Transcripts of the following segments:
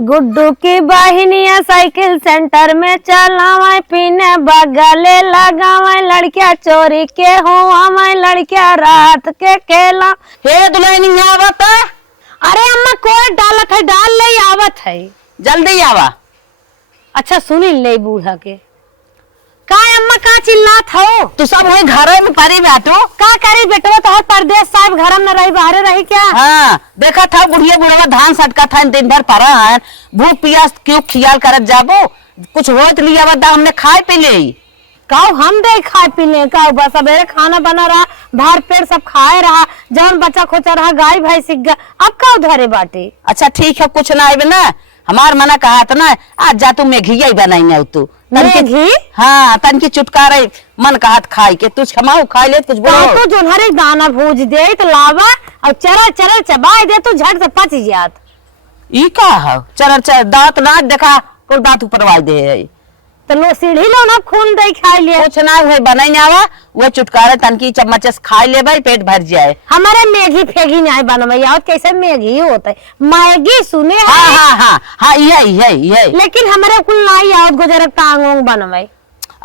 गुड्डू की बहनिया cycle centre में चलावे पीने बगले लगावे लड़किया चोरी के हुआ लड़किया रात के खेला। हे दुल्हन आवत है? अरे अम्मा कोई डालत है डाल ले आवत है जल्दी आवा। अच्छा सुनी ले बूढ़ा के का अम्मा का चिल्लात हो? तू सब वही घर में परी बैठो का करी बेटवा तो हर परदेश साहब घर में न रही बाहर रही क्या? हाँ देखा था बुढ़िया बुढ़वा धान सटका था दिन भर पड़ा है भूख पियास क्यों खियाल करत जाबो कुछ होत लिया बता हमने खाए पी ले काऊ हम दे खाए पीने का बस सवेरे खाना बना रहा भार पेड़ सब खाए रहा जौन बच्चा खोचा रहा गाय भाई सीख गया अब का उधरे बाटे। अच्छा ठीक है कुछ ना आए ना हमार मना कहा था ना आज जा तू मैगी ही बनाई न तू मैगी? हाँ तन की चुटकारे मन कहत खाई के तू खमाऊ खा ले कुछ बोलो तो जोनहरे दाना भूज दे तो लावा और चरल चरल चबाई दे तो झट से पच जात। ई का है चरल चर दांत ना देखा को दांत ऊपरवाई दे तो लो सीढ़ी लो ना खून दे खा ले कुछ ना हुए बनाई आवा वो चुटकारे तन की चम्मच खा ले भाई पेट भर जाए। हमारे मैगी फेगी नहीं बनवाई और कैसे मैगी होता है मैगी सुने है? हाँ हाँ हाँ हाँ ये लेकिन हमारे कुल नहीं आवत गुजर टांग बनवाई।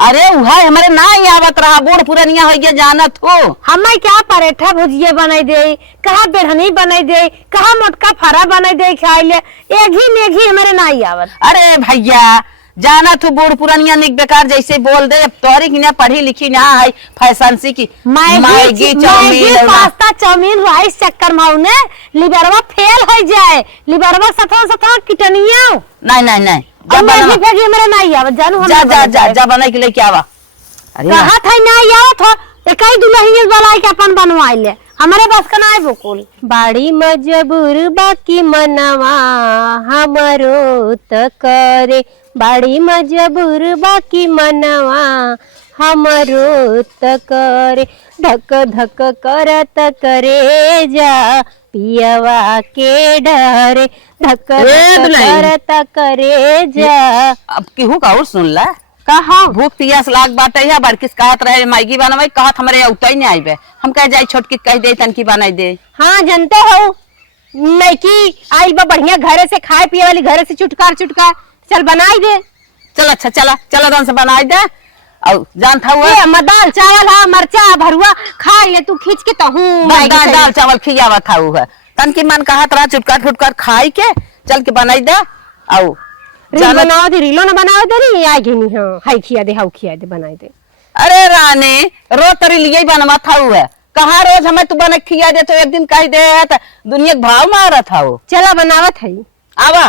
अरे वह हमारे ना ही आवत रहा बूढ़ पुरानिया हो गया जानत हो हमें क्या परेठा भुजिया बनाई दे कहा बेरहनी बनाई दे कहा मोटका फरा बनाई दे खाई ले एक ही मैगी हमारे नहीं आवत। अरे भैया जाना तू बूढ़ पुरानिया निक बेकार जैसे बोल दे तोरी की ना पढ़ी लिखी ना है फैशन सी की Maggi chow mein pasta chow mein rice चक्कर माउने लिबरवा फेल हो जाए लिबरवा सथवा सथवा किटनिया नहीं मैगी फेगी हमारे नहीं आवत जानू हम जा बनाई के लेके आवा। अरे कहा था नहीं आवत हो एकई दुल्हन वाला के अपन बनवाई ले हमारे बस का नहीं बकुल बाड़ी मजबूर बाकी मनवा हमरो त करे बाड़ी मजबूर बाकी मनवा हमरो त करे धक धक करत करे जा पियवा के डरे धक करत करे जा। अब केहू का और सुन ला कहा भूख पियास लाग बाटे या बड़किस कहत रहे मैगी बनवाई कहत हमरे औतई नहीं आइबे हम कह जाई छोटकी कह दे तन की बनाई दे। हाँ जानते हो मैगी आई बा बढ़िया घरे से खाए पिए वाली घरे से चुटकार चल बनाई दे। चल अच्छा चला रन से बनाई दे और जान था हुआ अम्मा दाल चावल हा मरचा भरुआ खा ले तू खींच के तो हूं दाल चावल खियावा था हुआ तन की मन कहत रहा चुटकार खाई के चल के बनाई दे और रील बनाओ दे रीलो ना बनाओ दे नी आ घेनी हां हाई खिया दे बनाई दे। अरे रानी रोज तरी लिए बनवा था हुआ कहा रोज हमें तू बना खिया दे तो एक दिन कह दे तो दुनिया भाव मारा था वो चला बनावत है आवा।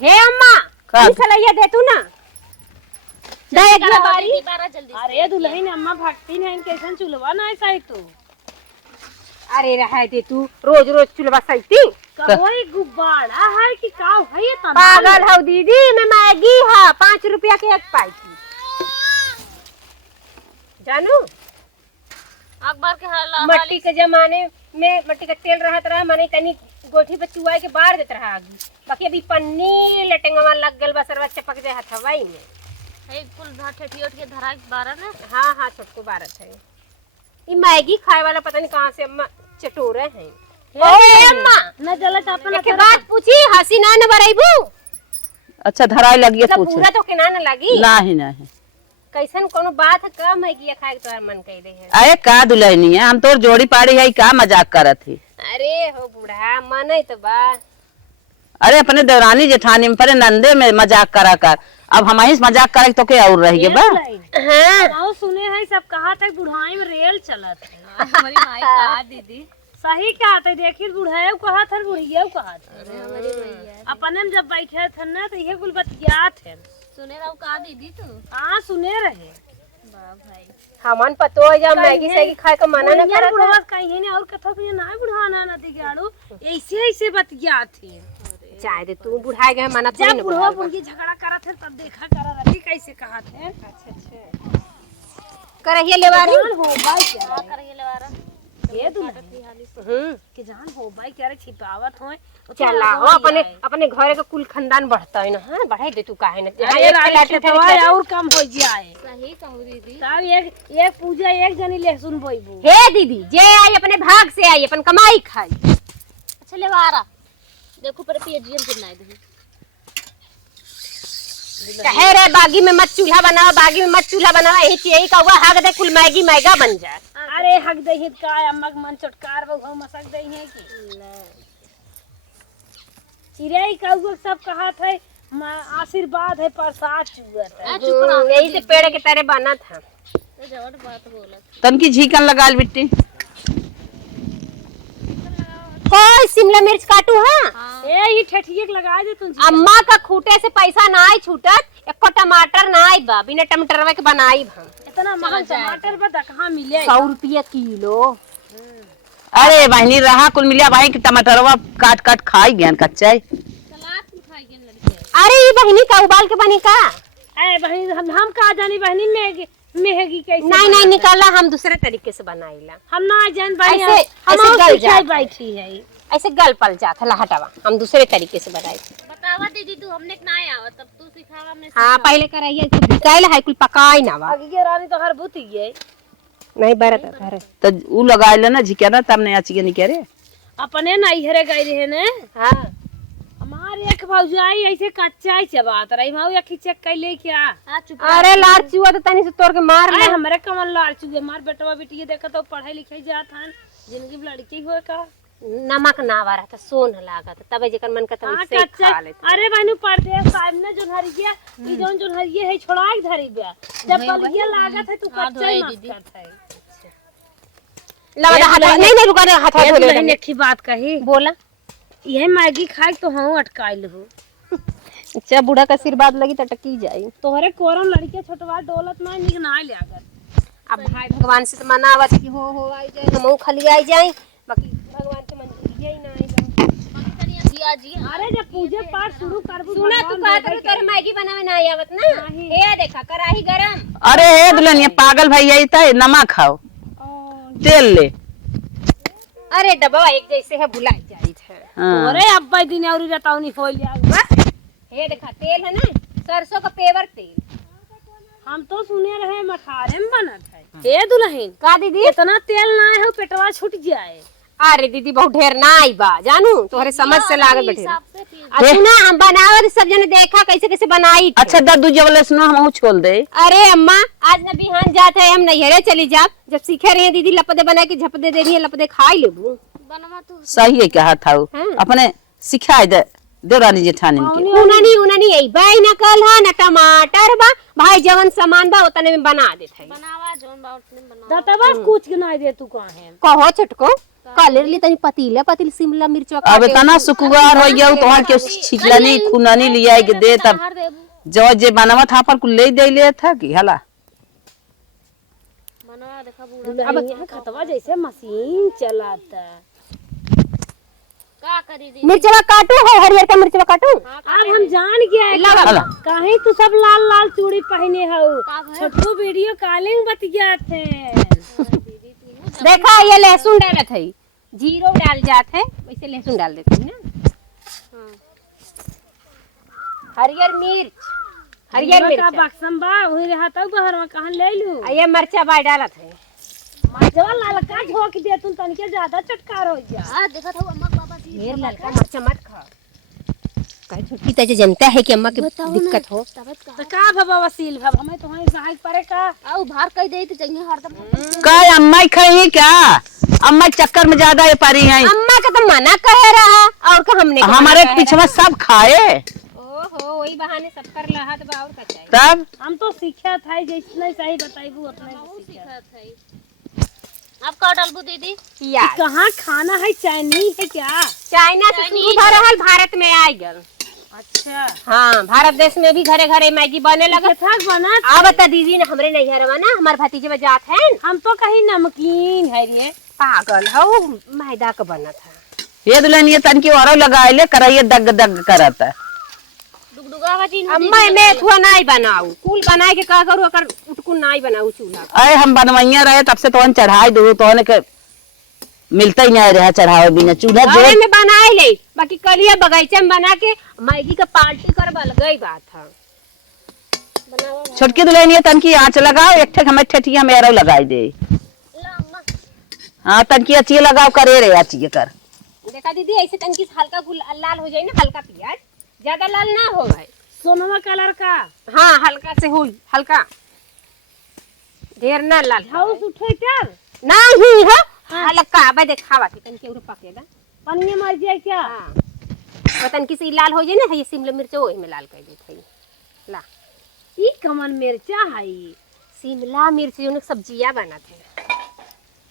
हे अम्मा ई सलैया दे तू ना दे एक बारी जल्दी। अरे दुल्हन अम्मा भक्ति नहीं कैसन चुलवा ना ऐसा ही तो अरे रहा दे तू रोज चुलवा सैती कोई गुब्बारा है कि का है ये तना पागल हो दीदी मैं मैगी है 5 रुपया के एक पाई थी जानू अखबार के हाला मट्टी के जमाने में मट्टी का तेल रहत रहा माने तनी गोठी पे चुआई के बाहर देत रहा आगी बाकी अभी पन्नी लटेंगवा लग गल बा सरवा चपक जाए हथवाई में है कुल ठठियोट के धरा 12 ना। हाँ छोटको 12 है ई मैगी खाए वाला पता नहीं कहां से अम्मा चटोरे हैं। ओए अम्मा न जला चापन के बात पूछी हंसी ना न बराइबू अच्छा धराई लगी पूछ पूरा तो के ना लगी नहीं कैसन कोनो बात है का मैगी खाए तो मन कह दे है। अरे का दुल्हनी है हम तोर जोड़ी पाड़ी है का मजाक करत थी। अरे हो बूढ़ा मन तो बा अरे अपने देवरानी जेठानी में परे नंदे में मजाक करा कर अब हम ही मजाक करे तो क्या और रहिए बा। हां सुने है सब कहा था बुढ़ाई में रेल चलत है हमारी माई कहा दीदी सही कहा था देखिए बुढ़ाऊ कहा था बुढ़िया कहा था। अरे हमारी मैया अपने में जब बैठे थे ना तो ये कुल बतियात है सुने रहो कहा दीदी तू हां सुने रहे बा भाई हमन पतो है जब मैगी सही खाए का मना न करत बुढ़वा कहीं ने और कथा भी ना बुढ़ाना ना दिगाड़ो ऐसे बतियात थे चाहे दे तू बुढ़ाए गए मना जब बुढ़वा बुढ़ी झगड़ा करत है तब देखा करा रही कैसे कहा थे। अच्छा करहिए लेवारी हो भाई क्या करहिए लेवारा ये दुल्हन के जान हो भाई क्या रे छिपावत होए चला हो अपने घरे का कुल खानदान बढ़ता है ना। हां बढ़ाई दे तू काहे न और कम हो जाए सही कहू दीदी तब एक पूजा एक जनी लहसुन बोइबू हे दीदी जे आई अपने भाग से आई अपन कमाई खाई। अच्छा लेवारा देखो पर पीएजीएम कितना है देखो। कहे रे बागी में मत चूल्हा बनाओ, बागी में मत चूल्हा बनाओ, यही का हुआ हक दे कुल मैगी मैगा बन जाए। अरे हक दही का अम्मा के मन चटकार बहु मसक दही है कि चिड़ै का सब कहा थे आशीर्वाद है प्रसाद चुगत है। यही से पेड़ के तरह बना था। तो जबर बात बोला तनकी झीकन लगाल बिट्टी। कोई शिमला मिर्च काटू हाँ? ए ये ठठिए के लगा दे तू। अम्मा का खूटे से पैसा ना आई छूटत, एको टमाटर ना आई बा, बिना टमाटर के बनाई हम। इतना महंगा टमाटर बता कहाँ मिले? 100 रुपया किलो। अरे बहनी रहा कुल मिलिया भाई कि टमाटरवा काट काट खाई गया कच्चा। सलाद में खाएंगे लड़के। अरे ये बहनी का उबाल के बनी का? अरे बहनी हम कहा जानी बहनी मेहगी कैसे? नहीं निकाला, हम दूसरे तरीके से बनाईला। हम ना जान भाई ऐसे हम गल जात बैठी है ऐसे गल पल जाता ला हटावा, हम दूसरे तरीके से बनाई। बतावा दीदी तू हमने ना आया तब तू सिखावा हमने। हाँ पहले कराइए निकाल है कुल पकाई ना वा। आगे के रानी तो हर बुत गई नहीं बरत तो ऊ लगा लेना झिका ना तब नहीं आची नहीं करे अपने नहीं हरे गई रहे ने। हाँ हमारे एक भौजाई ऐसे कच्चा ही चबात रही भाऊ या खिचक कैले क्या? अरे लार चुआ तो तनी से तोड़ के मार ले। हमारे कमल लार चुगे मार बेटवा बेटी देखा तो पढ़ाई लिखाई जात हन जिंदगी में लड़की हुए का नमक ना वारा था सोन लागत तबे जेकर मन का हाँ, से खा लेते। अरे बहनू परदेश साहब ने जो हरिया ई जोन हरिया है छोड़ा के धरी बे जब कलिया लागत है तू कच्चा ही मत करत है। लगा हाथ नहीं रुका रे हाथ धो ले। मैंने की बात कही बोला यही मैगी खाई तो हूँ अटकाइल हो। अच्छा बूढ़ा का आशीर्वाद लगी तो टकी जाई। तोहरे कोरम लड़के छोटवा दौलत में निगना ले अगर अब भाई भगवान से तो मनावत कि हो आई जाए हमहू खली आई जाए, बाकी भगवान के मंदिर ही ना आई जाए। जी अरे जब पूजा पाठ शुरू करबू सुना तू कहत रहे तेरे मैगी बनावे ना आवत ना? हे देखा कराही गरम। अरे हे दुल्हनिया पागल भैया इता नमक खाओ तेल ले। अरे डब्बा एक जैसे है भुला जाई है। हाँ। अरे अब्बा दिन और रताउनी फोल लिया हे देखा तेल है ना सरसों का पेवर तेल। हम तो सुने रहे मठारे में बनत है। ए दुल्हन का दीदी इतना तेल ना है पेटवा छूट जाए। अरे दीदी बहुत ढेर ना आई बा जानू तोहरे समझ से लागल बैठे। सबसे फिर अच्छा ना हम बनावत सब जने देखा कैसे कैसे बनाई थी। अच्छा दद्दू जबले सुनो हम छोड़ दे। अरे अम्मा आज न बिहान जात है हम नैहरे चली जाब, जब सीखे रही है दीदी लपदे बना के झपदे दे रही है लपदे खाई लेबू। बनवा तू सही है क्या था हाँ। अपने सिखाई दे देवरानी जेठानी के। उनानी यही बाई न कल हा न टमाटर बा भाई जवन सामान बा उतने में बना देते है। बनावा जोन बाउट में बनावा। दतवा कुछ के ना दे तू काहे कहो छटको काले ली तनी पतीला शिमला मिर्च अब तना सुकुगार हो गया तो के छिकलानी खुनानी लिया के दे तब हर देबू जो जे बनावा था पर कुल ले दे ले था कि हला बनवा देखा बूढ़ा अब यहाँ खतवा जैसे मशीन चलाता। का करी दी मिर्चवा काटू है हरियर का मिर्चवा काटू। अब हम जान गया हला कहीं तू सब लाल लाल चूड़ी पहने हो का भय? छोटू वीडियो कॉलिंग बतिया थे। देखा ये लहसुन डालत है जीरो डाल जात है वैसे लहसुन डाल देते हैं ना। हरियर का मिर्च बक्सम बा वही रहता बहर में कहां ले लू। ये मरचा बाय डालत है। जवा ललका झोंक दे तू तनिके ज्यादा चटकार हो जा। हां देखत हो अम्मा बाबा जी ढेर ललका मरचा मत खा कहीं छोटी तजे जनता है कि अम्मा के दिक्कत हो। तबत का तो का भबा वसील भब हमें तो वहीं सहायक पड़े का आउ भार कह दे तो चाहिए हरदम का अम्मा खाई क्या अम्मा चक्कर में ज्यादा ये पारी हैं। अम्मा का तो मना कह रहा और का हमने हमारे पिछवा सब खाए ओहो वही बहाने सब कर लहा तो और का चाहिए। तब हम तो सीखा था जिसने सही बताइबू उतने सीखा। अब का डालबू दीदी यार कहाँ खाना है चाइनीज है क्या? चाइना से शुरू हो रहल भारत में आ गल। अच्छा हाँ भारत देश में भी घरे घरे मैगी बने लगा। था बना अब बता दीदी ने हमरे नैहरवा ना हमार भतीजे में जात है हम तो कहीं नमकीन है रे पागल हो मैदा का बना था। ये दुल्हनिया तन की और लगा ले कराइए दग दग करत डुगडुगा का चीन अम्मा मैं थुआ नहीं बनाऊ कुल बनाए के का करू अकर उटकुन नहीं बनाऊ चूल्हा। अरे हम बनवैया रहे तब से तो चढ़ाई दो तो के मिलता ही नहीं रहा चढ़ावे बिना चूल्हा जो घरे में बनाए ले बाकी कलिया बगीचा में बना के मैगी का पार्टी कर बल गई बात है। छोटकी दुल्हनिया तन की आँच लगाओ एक ठेक हमें ठेठिया में लगाई दे। हाँ तन की अच्छी लगाओ करे रे अच्छी कर देखा दीदी ऐसे तनकी हल्का लाल हो जाए ना, हल्का प्याज, ज्यादा लाल ना हो भाई। सोनमा कलर का हाँ हल्का से हुई, हल्का, ढेर ना लाल। हाउस उठे क्या नहीं हो हल्का बे देखावा के तनके उरे पकेला। पनिया मर जाए क्या? हाँ वतन की सी लाल हो जाए ना, ये शिमला मिर्च ओही में लाल कर देत है। ला ई कमन मिर्चा है ई। शिमला मिर्च जो सब्जियां बनत है।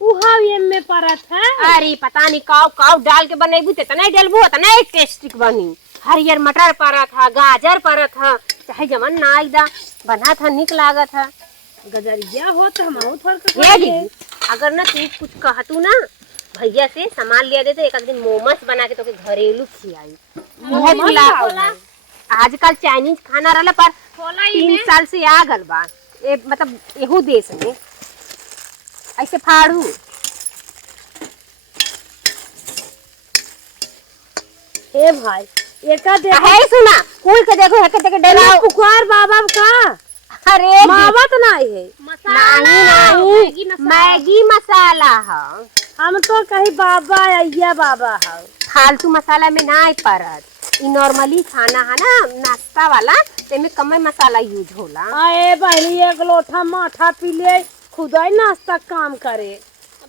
उहा ये में परत है। अरे पता नहीं काव काव डाल के बनेबू ते तना डलबू तना टेस्टिक बनी। हरियर मटर परत है, गाजर परत है, चाहे जमन ना आइदा बना था, निक लागत है। गजरिया हो तो हम थोड़ ये दीदी अगर ना तू कुछ कहतू ना भैया से सामान लिया दे तो एक दिन मोमोस बना के तो के घरेलू खियाई। आजकल चाइनीज खाना रहला पर 3 साल से आ गल बा ए, मतलब एहू देश में ऐसे फाड़ू। ए भाई एका देखो है सुना कुल के देखो हके के डलाओ। पुकार बाबा का। अरे मावा तो नहीं है। नहीं मैगी मसाला है। हम तो कहीं बाबा अय्या बाबा है। फालतू मसाला में ना परत, ई नॉर्मली खाना है ना नाश्ता वाला, तेमे कम मसाला यूज होला। आए बहनी एक लोटा माठा पी ले, खुदा ही नाश्ता काम करे।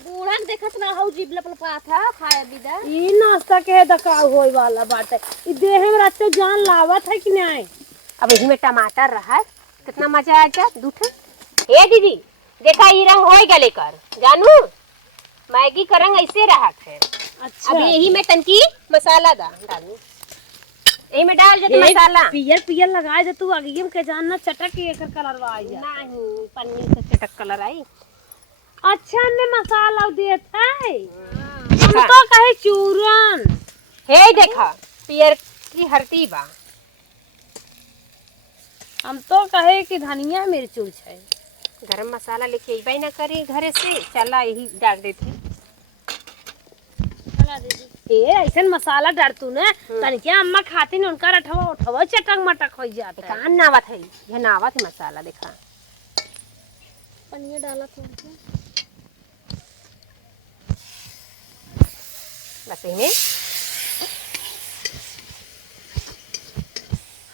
बूढ़ा देखत ना हो जीभ लपलपा था खाए बिदा। ई नाश्ता के दकाव होए वाला बात है। ई देह में रखते जान लावत है कि नहीं? अब इसमें टमाटर रहा, कितना मजा आया दूठे। ए दीदी देखा ये रंग हो गया लेकर जानू, मैगी का रंग ऐसे रहा है। अच्छा अब यही में तनकी मसाला डालू, यही में डाल दे मसाला। पियर पियर लगाए दे तू आगे में के जानना चटक के एकर कलर आ जा। नहीं पन्नी से चटक कलर आई। अच्छा ने मसाला देत है। हम तो कहे चूरन। हे देखा पियर की हरती बा। हम तो कहे कि धनिया मिर्च है। गरम मसाला लेके अइबे ना करी घरे से, चला यही डाल देती। चला दीदी ए ऐसन मसाला डालतू ना तनिके अम्मा खाती न उनका रठवा उठवा चटक मटक हो जाता है। कान नावत है, यह नावत है मसाला देखा। पनिया डाला तो बस इन्हें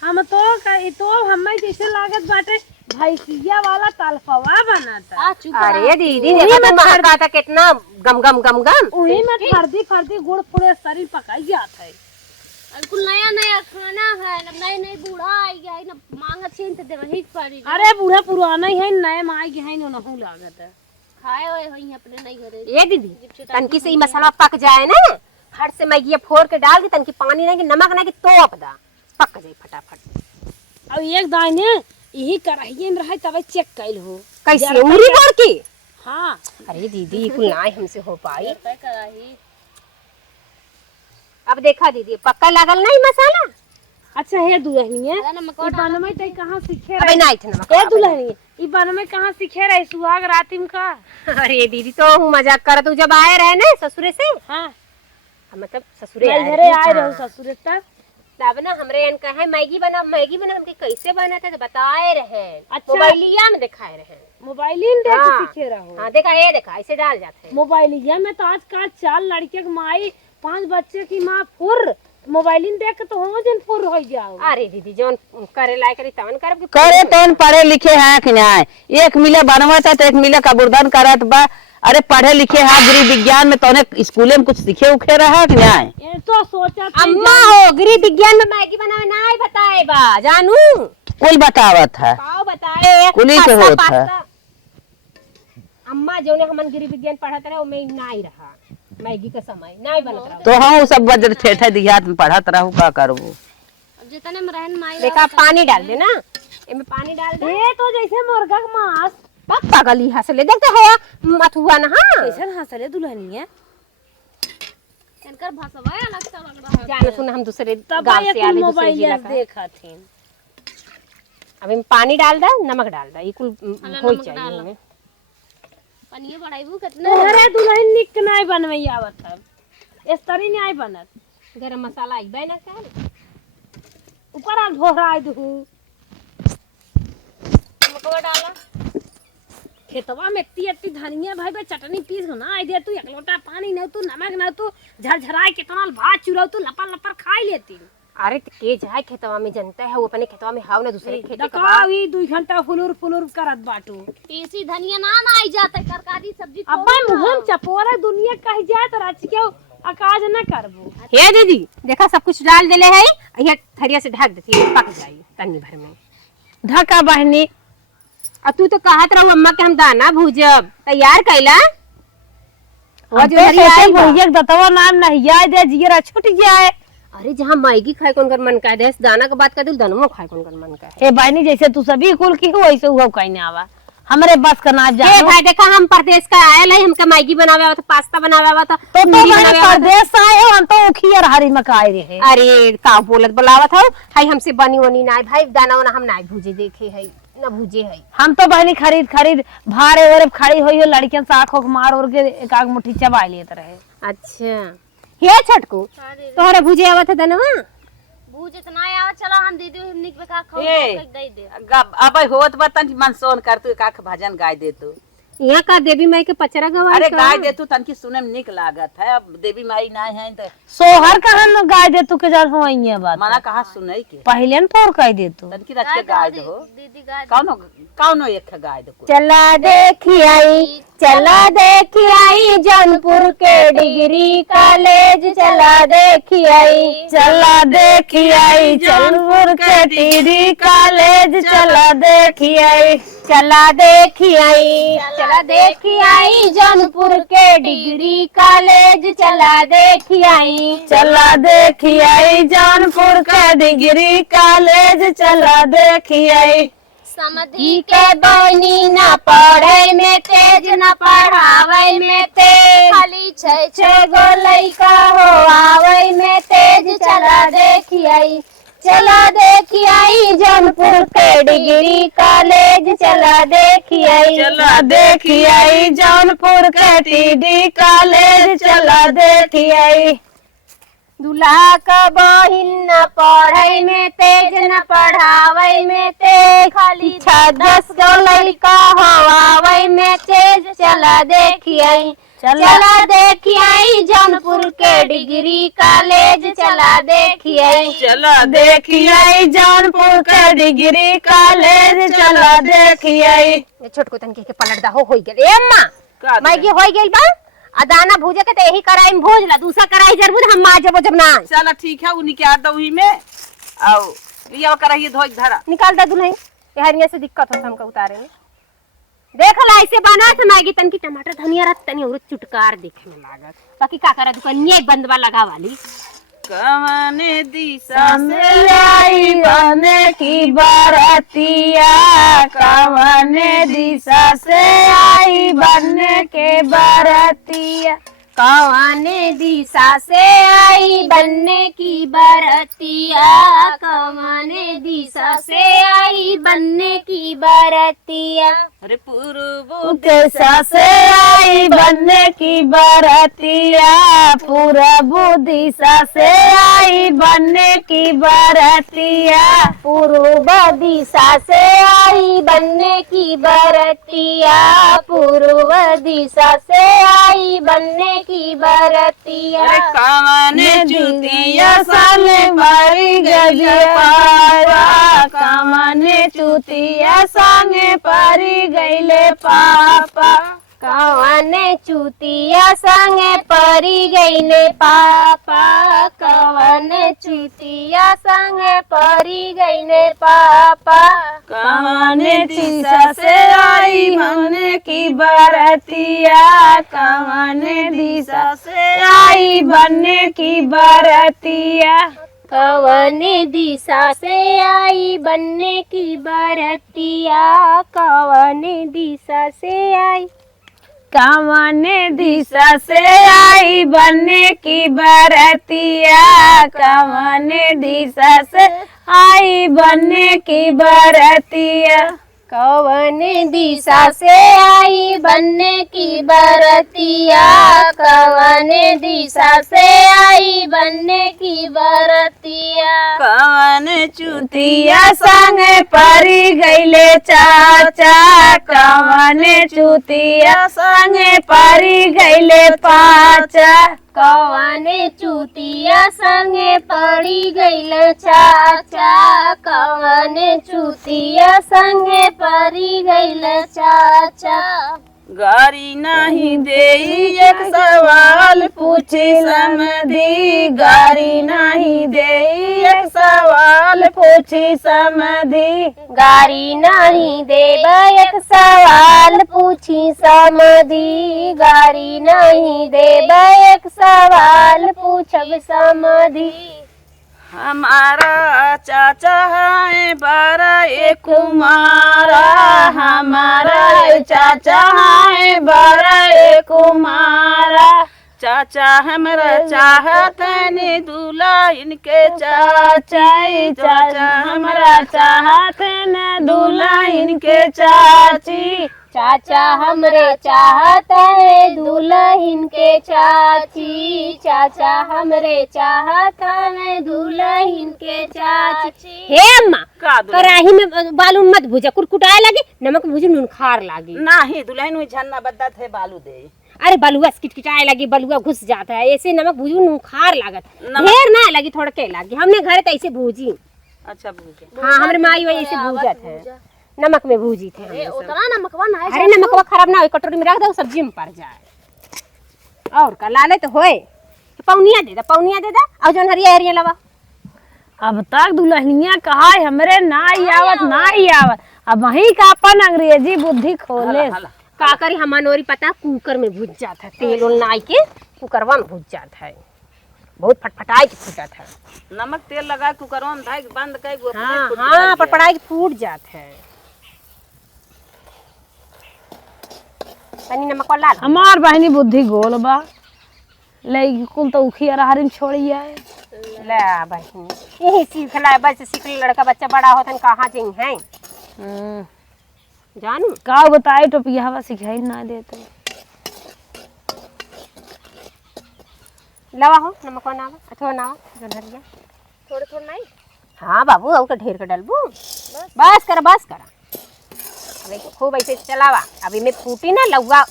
हम तो कही तो हमें जैसे लागत बाटे भैंसिया वाला तलफवा बनाता। आ चुप अरे दीदी देखा तो महका था कितना गम गम गम गम। उन्हीं में फर्दी फर्दी गुड़ पूरे शरीर पकाई जाता है। बिल्कुल नया नया खाना है, ना नए नए बूढ़ा आई गया है, ना मांगा छीन तो देवही पड़ी। अरे बूढ़ा पुराना ही है, नए माई के है नहू लागत है। खाए होए होई अपने नहीं घरे। ये दीदी तनकी से ही मसाला पक जाए ना, हट से मैगी फोड़ के डाल दी, तनकी पानी नहीं कि नमक नहीं कि तोप दा, पक जाए फटाफट। अब एक दाने यही कढ़ाई में रहे तब चेक कैल हो कैसे उंगली बोर की। हाँ अरे दीदी कुल ना हमसे हो पाई। कराही अब देखा दीदी पक्का लागल नहीं मसाला। अच्छा है दुल्हनी है नमक ई बनमे तई कहां सीखे अबे रहे? नहीं थे नमक। ए दुल्हनी ई बनमे कहां सीखे रहे? सुहाग रातिम का। अरे दीदी तो हूँ मजाक कर, तू जब आए रहे ना ससुरे से, हाँ मतलब ससुरे मैं घरे आए रहो ससुरे तक। तब ना हमरे यन कहे मैगी बना हमके कैसे बना था तो बताए रहे। अच्छा। मोबाइलिया में दिखाए रहे। मोबाइल ही देख हाँ। सीखे रहो। हाँ देखा ये देखा ऐसे डाल जाते हैं। मोबाइलिया में तो आजकल 4 लड़के की माई 5 बच्चे की माँ फुर मोबाइल देख के तो हो जन फुर हो जाओ। अरे दीदी जोन करे लायक करी तवन करब। करे तोन पढ़े लिखे हैं कि नहीं? एक मिले बनवता तो एक मिले कबूरदान करत बा। अरे पढ़े लिखे हैं गृह विज्ञान में तोने स्कूले में कुछ सीखे उखे रहा कि नहीं? ये तो सोचा था अम्मा हो गृह विज्ञान में मैगी बनावे ना बताए बा जानू। कुल बतावत है, पाव बताए कुली के पास्ता, होत है। पास्ता। अम्मा जो ने हमन गृह विज्ञान पढ़त रहे ओमे ना ही रहा मैगी का समय नहीं बनत रहा। तो हम सब बजर ठेठे दिहात में पढ़त रहू का करबू। अब जितने में रहन माई देखा पानी डाल दे ना, इनमें पानी डाल दे। ये तो जैसे मुर्गा का मांस पागल हंसले देखते है मथुआ ना। हाँ कैसे हंसले दुल्हनी है। इनकर भाषा अलग सा लग रहा है। जान सुन हम दूसरे तब गांव ये से कुल आले दूसरे मोबाइल जिला का। देखा थी। अब इनमें पानी डाल दा, नमक डाल दा, ये कुल हो नमक चाहिए डाला। इनमें। पनिया बढ़ाईबू कितना अरे दुल्हन निक नहीं बनवई आवत है, इस तरह नहीं बनत। गरम मसाला आई बे ना कर ऊपर आ भोरा दू नमकवा डाला। खेतवा में इतनी धनिया भाई बे चटनी पीस ना आई दे तू एक लोटा पानी न तू नमक न तू झरझराए कितना भात चुराऊ तू लपर लपर खाई लेती। अरे तो के जाए खेतवा में जनता है वो अपने खेतवा में हाव ना दूसरे खेत दकावी 2 घंटा फुलुर फुलुर करत बाटू। तीसी धनिया ना आई जाता तरकारी सब्जी अब्बा मुहम चपोरा दुनिया कह जाए तो रात के अकाज न करबो। हे दीदी देखा सब कुछ डाल देले है ये थरिया से ढक देती है पक जाई तनी भर में ढका बहनी। अब तू तो कहत रहो अम्मा के हम दाना भूजब तैयार कैला वो जो हरियाई भैया दतवा नाम नहीं याद दे जीरा छूट जाए। अरे जहाँ मैगी खाए कौन कर मन का दे दाना के बात कर दिल दनमो खाए कौन कर मन का ए बहनी जैसे तू सभी कुल की हो वैसे हुआ कहीं ना आवा हमरे बस का ना जा। ए भाई देखा हम प्रदेश का आयल है हमका मैगी बनावे आवा था पास्ता बनावे आवा था तो प्रदेश आए हम तो खियर हरी मकाई रहे। अरे का बोलत बुलावा था हाय हमसे बनी वनी ना भाई दाना वाना हम ना भूजे देखे है ना भूजे है। हम तो बहनी खरीद भारे वरे खड़ी हुई लड़कियन से आँखों मार और के एक आग मुट्ठी चबा लेते रहे। अच्छा हे छटकू तोहरे भूजे आवा था दनवा भूज इतना आवा चलो हम दीदी निक बेका खाओ दे दे अब होत बतन मन सोन कर तू काख भजन गाय दे तू यहाँ का देवी माई के पचरा गवा। अरे गाय दे तू तनकी सुने में निक लागत है। अब देवी माई ना है तो सोहर कहन गाय दे तू के जल हो आई बात मना कहा सुनई के पहले न तोर कह दे तू तनकी रख के गाय दे हो दीदी गाय कौनो एक गाय दे चला देखी आई जौनपुर के डिग्री कॉलेज चला देखी आई जौनपुर के डिग्री कॉलेज चला देखी आई जौनपुर के डिग्री कॉलेज चला देखी आई जौनपुर के डिग्री कॉलेज चला देखी आई। समधी के बनी ना पढ़े में तेज ना पढ़ावे में तेज खाली 6 गो लइका हो आवे में तेज चला देखी आई जौनपुर के डिग्री कॉलेज चला देखी आई जौनपुर के डिग्री कॉलेज चला देखी आई। दूल्हा का बहिन न पढ़ाई में तेज न पढ़ावे में तेज खाली 10 गो लड़का हवावे में तेज चला देखी आई जौनपुर के डिग्री कॉलेज चला देखी आई जौनपुर के डिग्री कॉलेज चला देखी आई। छोटको तनके के पलट दा हो गेल ए अम्मा मैगी हो गेल बा आ दाना भूजे के यही कराई में भूज ला दूसरा कराई जरूर हम मां जब ना चला ठीक है उन्हीं के आ दही में आओ लिया कराइए धोई धरा निकाल दा दुल्हन हरिया से दिक्कत हो हमका उतारे में देख ला ऐसे बना था मैगी तन की टमाटर धनिया रत तनी और चुटकार देखे में लागत बाकी का करा दुकानिया बंदवा लगा वाली कवने दिशा से आई बने की बारातिया कवने दिशा से आई बने के बारातिया कवने दिशा से आई बनने की बरतिया कवने दिशा से आई बनने की बरतिया अरे पूर्व दिशा से आई बनने की बारातिया पूर्व दिशा से आई बनने की बारातिया पूर्व दिशा से आई बनने की बरतिया पूर्व दिशा से आई बनने की बरतिया कवने चुतिया साले मारी गजपारा कवने चुतिया संगे पारी गईले पापा कवने चुतिया संगे परी गईले पापा कवने चुतिया संगे परी गईले पापा कवने दिशा से आई बनने की बारातिया कवने दिशा से आई बनने की बारातिया कवने दिशा से आई बनने की बरतिया कवने दिशा से आई कवने दिशा से आई बनने की बारातिया कवने दिशा से आई बनने की बारातिया कौन दिशा से आई बनने की बरतिया, कौन दिशा से आई बनने की बरतिया। कवन चुतिया संग परी गईले चाचा, कवन चुतिया संग परी गईले पाचा। कौन चूतिया संगे पड़ी गईल चाचा, कौन चूतिया संगे पड़ी गईल चाचा। गारी नहीं देई एक सवाल पूछी समधी, गारी नहीं देई एक सवाल पूछी समधी। गारी नहीं देबा एक सवाल पूछी समधी, गारी नहीं देबा एक सवाल पूछब समधी। हमारा चाचा है बड़ा एक कुमारा, हमारा चाचा है बड़ा एक कुमारा। चाचा हमरा चाहत ने दूल्हा इनके चाचा, चाचा हमरा चाहत ने दूल्हा इनके चाची। चाचा हमरे चाहत है दुल्हन के चाची, चाचा हमरे चाहत है दुल्हन के चाची। हे अम्मा का दुल्हन? कराही में बालू मत भूजा, कुटकुटाए लगे, नमक भूजे नून खार लागी। नहीं दुल्हन में झन्ना बद्दा थे बालू दे। अरे बलुआ किटकिटाए लगी, बलुआ घुस जाता है, ऐसे नमक भूजू नून खार लागत, ढेर ना लगी थोड़ा के लागी। हमने घर तो ऐसे भूजी। अच्छा भूजे। हाँ हमारे माई वही ऐसे भूजत है, नमक में भूजी थे हमने सब। उतना नमकवा ना है। अरे नमकवा खराब ना हो, कटोरी में रख दो, सब्जी में पड़ जाए। और का लाले तो होए, पौनिया दे दा, पौनिया दे दा, और जौन हरिया हरिया लवा। अब तक दुल्हनिया कहा हमरे ना ही आवत, अब वही का अपन अंग्रेजी बुद्धि खोले। का करी हमानोरी पता कुकर में भूज जाता है, तेल उल नाई के कुकरवा में भूज जाता है, बहुत फटफटाई के फूटत है। नमक तेल लगा कुकरवा में धाई बंद कर गो। हाँ हाँ फटफटाई के फूट जाता है। तनी नमक वाला ला। हमार बहनी बुद्धि गोल बा, ले कुल तो उखी अरहरी में छोड़ी है। ले बहनी यही सीख ला, बस सीख ले, लड़का बच्चा बड़ा होता है कहाँ जाई है जानू। का बताए टोपिया हवा सिखाई ना देते। लवा हो नमक नावा अथवा नावा जनहरिया थोड़े थोड़े नहीं। हाँ बाबू और ढेर के डलबू, बस करा। अबे खूब ऐसे चलावा, अभी में फूटी ना लौवा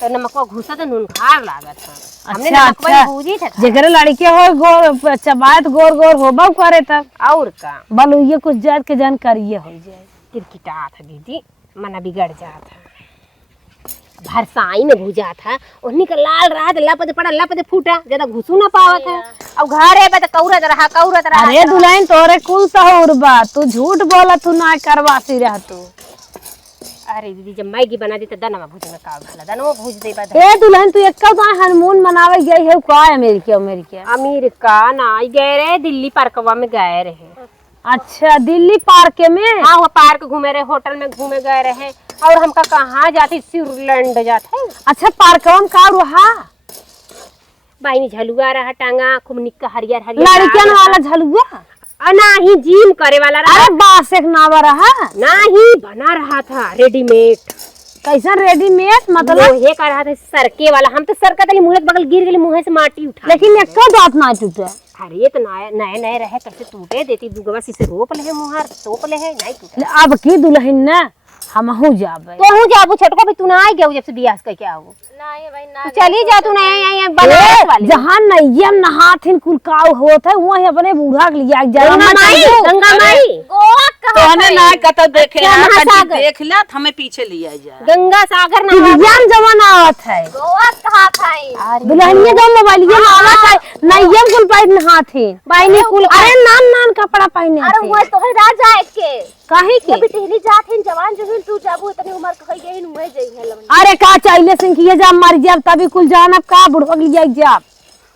तो नमकवा घुसा तो नून खार लागत है। हमने नमकवा भूजी थे जेकरे लड़के हो गोर चबात गोर गोर होबा करे तब और का बलू ये कुछ जात के जानकारी हो जाए। किरकिटा था दीदी, मना बिगड़ जाता, भरसाई में भूजा था, उन्हीं का लाल रहा तो लापते पड़ा लापते फूटा, ज्यादा घुसू ना पावा था। अब घर है तो कौरत रहा। अरे दुल्हन तोरे कुल सहूर बा, तू झूठ बोला, तू ना करवासी रह तू। अरे दीदी जब मैगी बना दी तो दनवा भूज में का भला दनवा भूज दे बा। ए दुल्हन तू एक हनीमून मनावे गई है का? अमेरिका ना गए रहे, दिल्ली पार्कवा में गए रहे। अच्छा दिल्ली पार्क में? हाँ वो पार्क घूमे रहे, होटल में घूमे गए रहे। और हमका कहाँ जाती, स्विट्जरलैंड जाते। अच्छा पार्कवा में का रहा? बाई झलुआ रहा टांगा, खूब निक्का हरियर लड़कियन वाला झलुआ? नहीं जिम करे वाला रहा। अरे बास एक नावा रहा? नहीं बना रहा था रेडीमेड। कैसा रेडीमेड मतलब? लोहे का रहा था, सरके वाला। हम तो सरका तली मुँह बगल गिर गए, मुँह से माटी उठा। लेकिन एक दांत ना टूटे। अरे तो नए रहे, कैसे टूटे देती दुगवा से रोप ले मुहार तोप ले है, नहीं टूटे। अब की दुल्हन ना हमहू जाबे। तो हूं जाबू छोटको भी, तू ना आई गयो जब से बियाह के क्या हो नहीं भाई ना। चली जा तू, नहीं यहां बनारस वाली जहां नैयम नहाथिन कुल काव होत है वही अपने बूढ़ा के लिया जा। गंगा माई गोवा तोहने ना कत देखे क्या महासागर? देख ला हमें पीछे लिया जाए। गंगा सागर ना विज्ञान जमाना आवत है। गोवा कहा था? दुल्हनिया जब मोबाइलिया में आवत है, नैयम कुल पैर नहाथिन, बाइनी कुल अरे नान कपड़ा पहने। अरे वो तो है राजा के काहे के अभी टहली जाथिन जवान जो तू जाबू इतनी उम्र के होई गई नुए जई है। अरे का चाहिए सिंह जा मर जाब तभी कुल जानब का बुढ़वा के लिया जाब।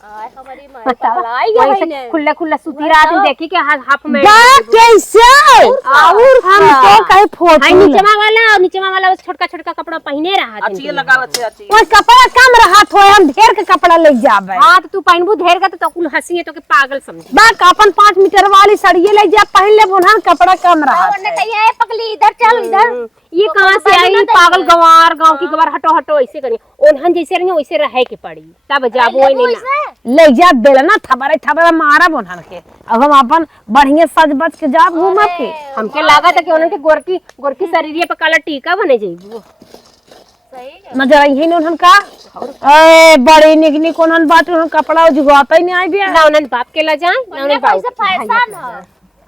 आय हमारी माई पलाई गई ने खुला खुला सूती रात में देखी के हाफ में कैसे और हम तो कहीं फोटो हां नीचेवा वाला उस छोटका छोटका कपड़ा पहने रहा था अच्छी लगावत है अच्छी कोई कपड़ा कम रहा तो हम ढेर के कपड़ा ले जाबे। हां तो तू पहनबू ढेर का तो कुल हंसी है तो के पागल समझी बाक अपन 5 मीटर वाली साड़ी ले जा पहन ले बुनहन कपड़ा कम रहा और ने कहिए पगली इधर चल इधर ये कहां से आई पागल गंवार गांव की गवार हटो हटो ऐसे करिए ओनहन जैसे रही वैसे रहे के पड़ी तब जाबो नहीं ना ले जा बेलना थबरा मारा बुनहन के। अब हम अपन बढ़िया सज बज के जाब घूम के हमके लागत है कि उनके गोरकी शरीर पे काला टीका बने जाइबू सही नजर यही ने उनहन का ए बड़ी निकनी कोनन बात उनहन कपड़ा जुगाता ही नहीं आई बिया ना उनन बाप के ला जाए ना उनन बाप कैसे फैशन है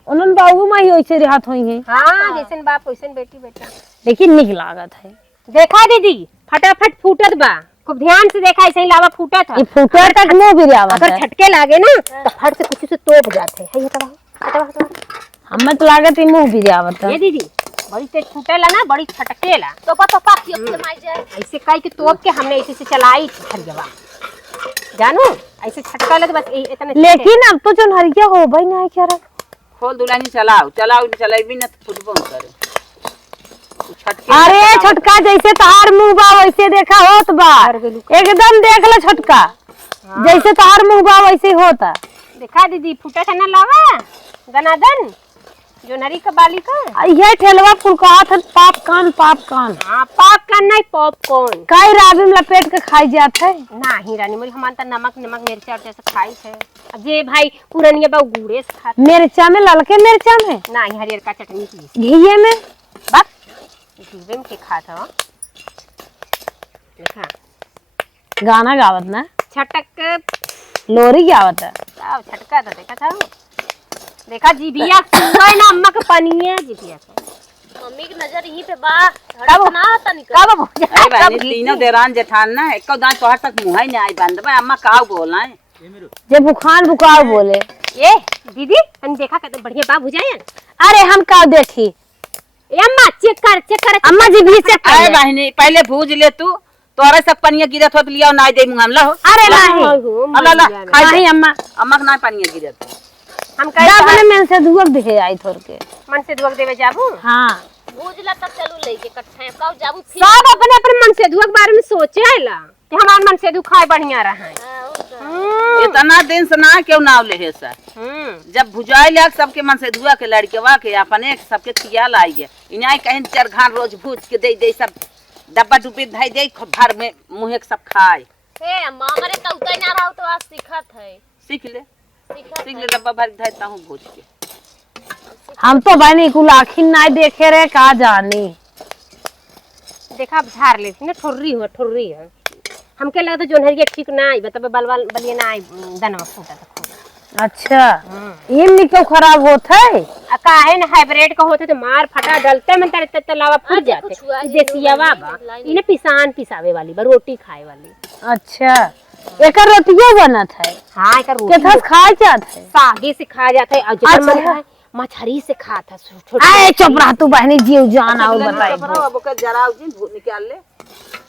उनहन बाबू माई ओइसे रहत होई है। हां जैसन बाप वैसन बेटी बेटा लेकिन निक लागत है। देखा दीदी फटाफट फूटत बा खूब ध्यान से देखा ऐसे ही लावा फूटा था ये फुटर तक मुंह भी आवत अगर है। छटके लागे ना तो फट से कुछ से तोप जाते है ये हटवा हमें तो लागत है मुंह भी आवत है। ये दीदी बड़ी तेज फूटेला ना बड़ी छटकेला तो पा क्यों से माई जाए ऐसे काई के तोप के हमने ऐसे से चलाई खरियावा जानू ऐसे छटका लगे बस इतना लेकिन अब तो जो हरिया हो भाई ना क्या रहा खोल दुलानी चलाओ चलाएबी ना तो फुटबो करे अरे छोटका जैसे तहार मुंह बा वैसे देखा होत बा एकदम देख ले छोटका जैसे तहार मुंह बा वैसे होता। देखा दीदी फूटा था ना लावा गनादन जो नरी का बाली का ये ठेलवा फुलका था पाप कान हां पाप का नहीं पॉपकॉर्न काई राबी में लपेट के खाई जात है नहीं रानी मोरी हमान त नमक मिर्चा और जैसे खाई है अब जे भाई पुरनिया बा गुड़े से खा मिर्चा में ललके मिर्चा में नहीं हरियर का चटनी की घीये में बस घीवे में के खा था देखा गाना गावत ना छटक लोरी गावत है। अब छटका था देखा था देखा जीबिया सुना ना अम्मा के पनिया जीबिया मम्मी की नजर यहीं पे बा हड़प ना होता निकल कब हो ए बानी तीनों देरान जेठान ना एको दांत तोहर तक मुंह ही नहीं आई बंद बा अम्मा का बोलना है जब बुखार बुखार बोले ये दीदी तन देखा कितना बढ़िया बाप हो जाए अरे हम का देखी ए अम्मा चेक कर अम्मा जी भी चेक अरे कर बहनी पहले भूज ले तू तोरे सब पनिया गिरत होत लिया ना दे मुंह हमला हो अरे नहीं अल्लाह नहीं अम्मा अम्मा ना पनिया गिरत हम दाबने में से धुआक दिखे आई थोर के मन से दुआक देवे जाबू हां भूजला तब चलू लेके कट्ठे काऊ जाबू फिर सब अपने अपने मन से दुआक बारे में सोचे आला कि हमार मन से दुखाए बढ़िया रहा है इतना दिन से ना क्यों ना ले है सर जब भुजाई लाग सबके मन से दुआ के लड़केवा के अपने सबके खियाल आई है इनाई कहीं चार घान रोज भूज के दे सब डब्बा डुब्बी धाई दे भर में मुंह सब खाए हे अम्मा हमारे तो उतर ना रहा तो आज सिखत है सीख ले डब्बा भर धाई ताहू भूज के हम तो बहनी कुल आखिर ना देखे रहे का जानी देखा अब झाड़ लेती ना ठुर्री है हमके लगता जो नहरिया ठीक ना आई बताबे बलिया ना आई दनवा फूटा था अच्छा ये निको खराब होत है आ काहे न हाइब्रिड का होते तो मार फटा डलते में तेरे तलावा फूट जाते देसियावा बा इने पिसावे वाली बा रोटी खाए वाली अच्छा एकर रोटियो बनत है हां एकर के रोटी थस खाए जात है सागे से खा जाता है और जब मन अच्छा। है मछली से खाता छोटा आए चुप रह तू बहनी जीव जान आओ बताई अब के जराऊ जी भूज निकाल ले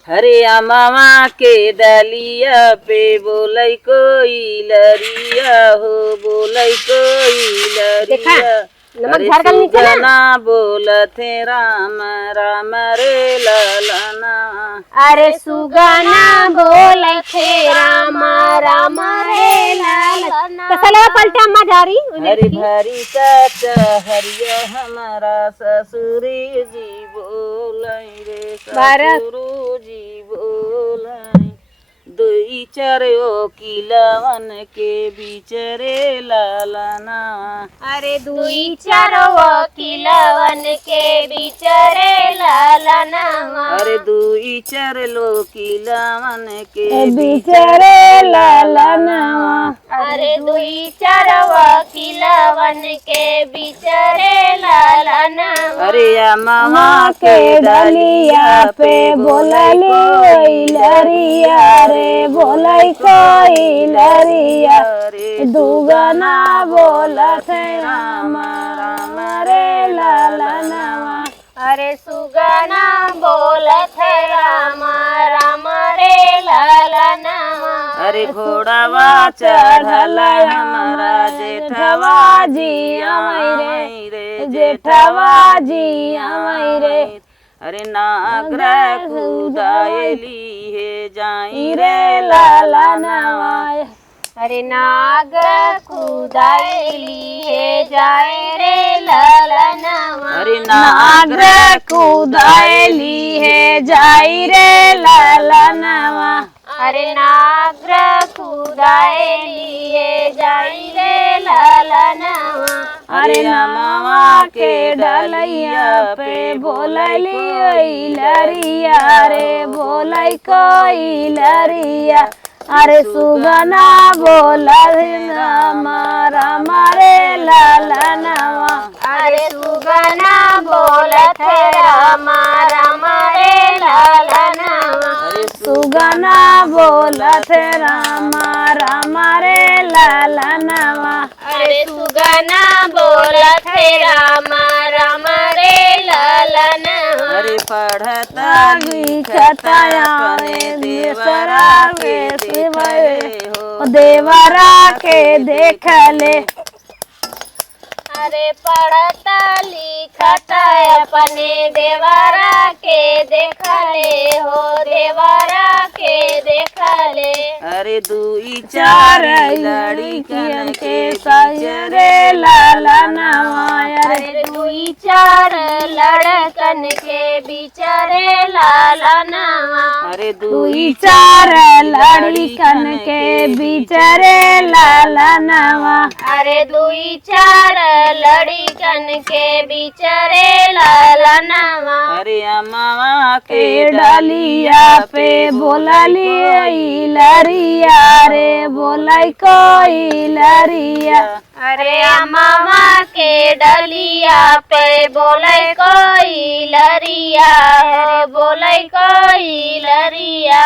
हरे मामा के डलिया पे बोलै कोई लरिया हो बोलै कोई देखा, लरिया नमक अरे झाड़ कर नीचे ना। सुगना बोलथे राम राम रे ललना अरे सुगाना बोले थे राम राम रे लाल कसला पलटा अम्मा जारी हरी भरी कचहरिया हमारा ससुरी जी बोलै रे बारह। ससुरू जी बोलै दुई चरो किलवन के बीच रे लालना अरे दुई चारो किलवन के बीच रे ललना अरे दुई चर लो किलवन के बीच बिचारे लालना अरे दुई चारो किलवन के बीच रे ललना अरे मामा के डलिया पे बोलली लरिया रे बोलै कोई लरिया दुगना बोलत राम राम रे लालना अरे सुगना बोलत राम राम रे ललना अरे घोड़ावा चढ़ल हमारा जेठवा जी आवै रे जेठवा जी आवै रे अरे नागर खुदाएली हे जाई रे लाला नवाय अरे नाग कुदाएली हे जाए रे ललनवा अरे नागर खुदाएली हे जाई रे लाला नवा अरे नाग कुदाएली हे जाए रे ललनवा अरे नमवा के डलैया पे बोलली लरिया रे बोलै कोई लरिया अरे सुगना बोलल हमारा मारे ललनवा अरे सुगना बोलत रामा रामा रे ललनवा सुगना बोलत रामा रामा रे ललनवा अरे सुगना बोलत रामा रामा रे ललनवा अरे पढ़ता लिखता अपने देवरा के हो देवरा के देख ले अरे पढ़ता लिखता अपने देवरा के देख ले हो देवरा के देख ले अरे दुई चार लड़कियन के सजरे ललनवा अरे दुई चार लड़कन के बिचारे ललनवा अरे दुई चार लड़कन के बिचरे ललनवा अरे दुई चार लड़कन के बिचारे ललनवा अरे अम्मा के डलिया पे बोलली लरिया रे बोलै कोई लरिया अरे मामा के डलिया पे बोले कोई लरिया बोले कोई लरिया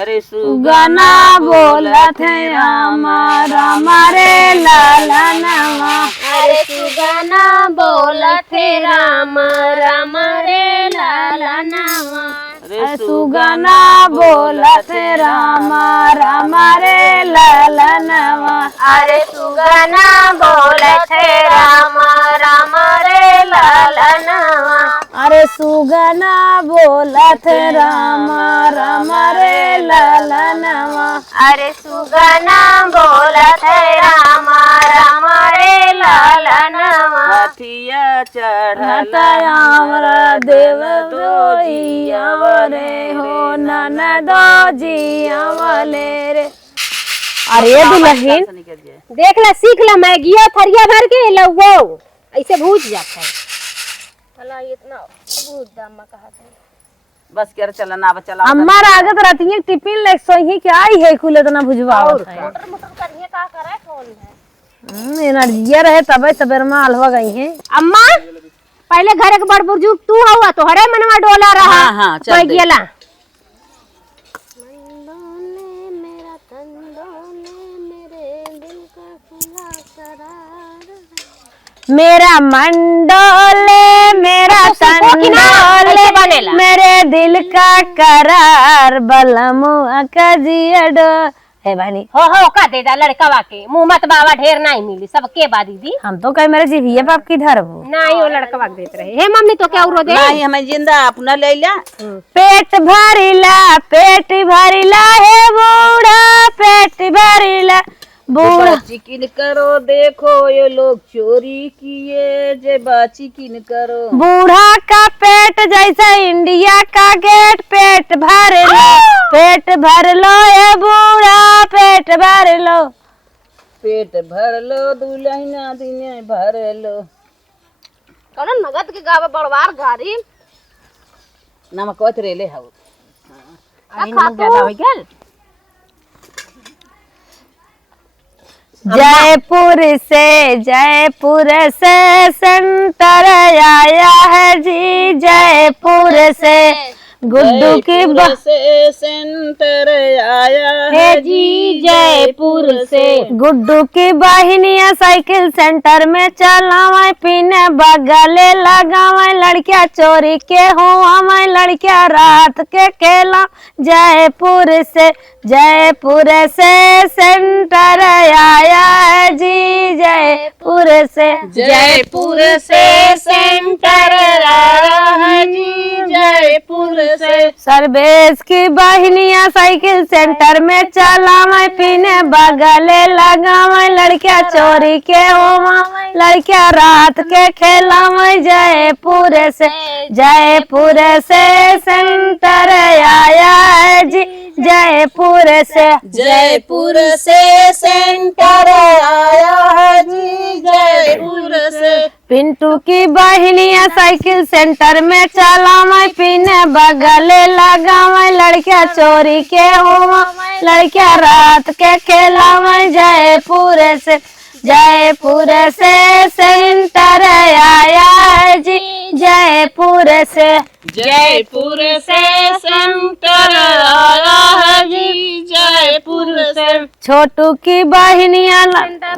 अरे सुगना बोलत है हमारा मारे ललनवा अरे सुगना बोलत राम राम रे ललनवा अरे सुगना बोलत रामा रामा रे ललनवा अरे सुगना बोलत राम राम रे ललनवा अरे सुगना बोलत रामा रामा रे ललनवा अरे सुगना बोलत राम राम रे ललनवा हथिया चढ़त हमरा देव रे हो ननदो जी अवले रे अरे दुल्हन देख ला सीख ला मैगिया थरिया भर के लउओ ऐसे भूज जाता है इतना बहुत दाम कहा बस कर चला ना चला अम्मा रागत रतिये टिफिन ले सोही के आई है खुले तना भुजवा मोटर करिए का करे कौन है एनर्जिया रहे तबे सवेर में हलवा गई है अम्मा पहले घर के बड़ बुजुर्ग तू हुआ तो हरे मनवा डोला रहा हाँ, चल दे। गेला मेरा मंडोले मेरा तंडोले मेरे दिल का करार बलमुआ का जियडो है भानी हो का दे दा लड़का वाके मुंह मत बाबा ढेर नहीं मिली सब के बा दीदी हम तो कहे मेरे जीभिए बाप की धर हो नहीं वो लड़का वाक देत रहे हे मम्मी तो क्या उरो दे नहीं हमें जिंदा अपना ले ला पेट भरिला हे बूढ़ा पेट भरिला बूढ़ा चिकिन करो देखो ये लोग चोरी किए जे बाचिकिन करो बूढ़ा का पेट जैसा इंडिया का गेट पेट भर लो ये बूढ़ा पेट भर लो दुल्हना दिने भर लो कौन नगद के गावे बड़वार गाड़ी नमक वत रेले हाउ जयपुर से सेंटर आया है जी जयपुर से गुड्डू की जयपुर से सेंटर आया है जी जयपुर से। गुड्डू की बहनिया साइकिल सेंटर में चलावे, पीने बगले लगावे, लड़कियां चोरी के हुआ, लड़कियां रात के खेला। जयपुर से सेंटर आया है जी जयपुर से। जयपुर से सेंटर आया है जी जयपुर से। सर्वेश की बहनिया साइकिल सेंटर में चलावे, पीने बगले लगावे, लड़कियां चोरी के होवा, लड़कियां रात के खेलावे। जयपुर से सेंटर आया है जी जयपुर से। जयपुर से सेंटर आया है जी जयपुर से। पिंटू की बहनिया साइकिल सेंटर में चलावे, पीने बगले लगावे, लड़कियां चोरी के होवा, लड़कियां रात के खेलावे। जयपुर से सेंटर आया है जी जयपुर से। जयपुर से सेंटर आया है जी जयपुर से। छोटू की बहनिया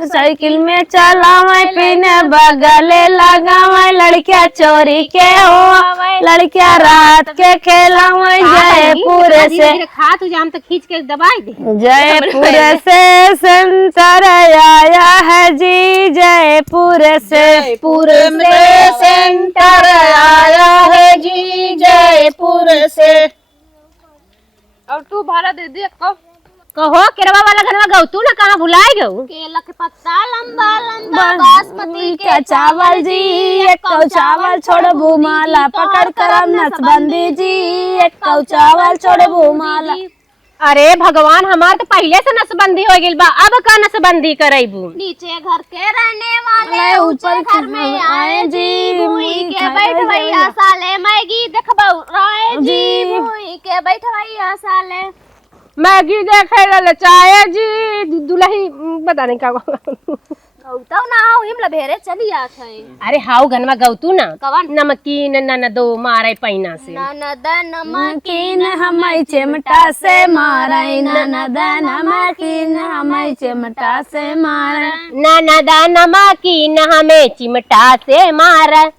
साइकिल में चलावे, पीने बगले लगावे, लड़कियां चोरी के हुआ, लड़कियां रात के खेलावे। जयपुर से खा तू जाम तो खींच के दबाई दे। जयपुर से सेंटर आया है जी जयपुर से। जयपुर में सेंटर आया है जी जयपुर से। और तू भाड़ा दे दे कहो केरवा वाला घरवा गौ तू ना कहाँ भुलाए गऊ। केला के पत्ता लंबा लंबा बासमती के चावल जी, एक कौ चावल छोड़बू माला पकड़ कर नसबंदी जी, एक कौ चावल छोड़बू माला। अरे भगवान, हमार तो पहले से नसबंदी हो गई बा, अब का नसबंदी करेबू। नीचे घर के रहने वाले ऊपर घर में आए जी, भूई के बैठवैया साले मैगी देखबौ राय जी, भूई के बैठवैया साले मैगी देखे ले चाहे जी दुल्ही पता नहीं का गौतौ ना हो हिमला भेरे चली आत है। अरे हाउ गनवा गौतू ना कवन नमकीन ननदो मारे पैना से। ननद नमकीन हमाई चिमटा से मारे, ननद नमकीन हमाई चिमटा से मारे, ननद नमकीन हमें चिमटा से मारे।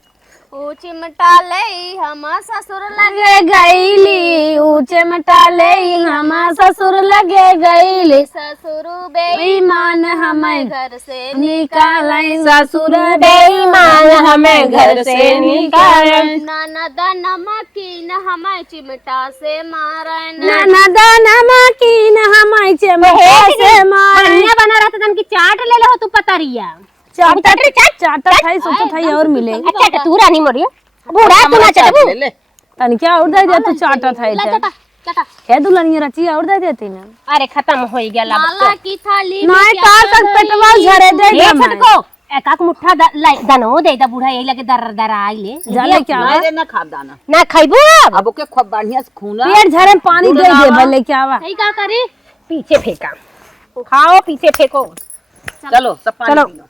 ऊ चिमटा ले हम ससुर लगे गईली, ऊंचे मटा ले हम ससुर लगे गईली, ससुर बेईमान हमें घर से निकाले, ससुर बेईमान हमें घर से निकाले। ननद नमकीन हमें चिमटा से मारे, ननद नमकीन हमाई चिमटा से मारे। बना रहता तन की चाट ले लो तू पतरिया चाटा खाई सोचा था और मिले। अच्छा तू रानी मोरिया बूढ़ा तू ना चटबू तन क्या और दे दे तू चाटा था चटा है दुल्हनिया रची और दे देती ना। अरे खत्म हो गया माला की थाली नहीं तार तक पेटवा झरे दे दे छटको एक मुट्ठा दनो दे दा बूढ़ा यही लगे दर दर आई ले जाने क्या नहीं ना खा दाना ना खाइबू अब ओके खूब बढ़िया से खूना पेट झरे पानी दे दे भले क्या वा। सही का करी पीछे फेंका खाओ पीछे फेंको चलो सब पानी पी लो।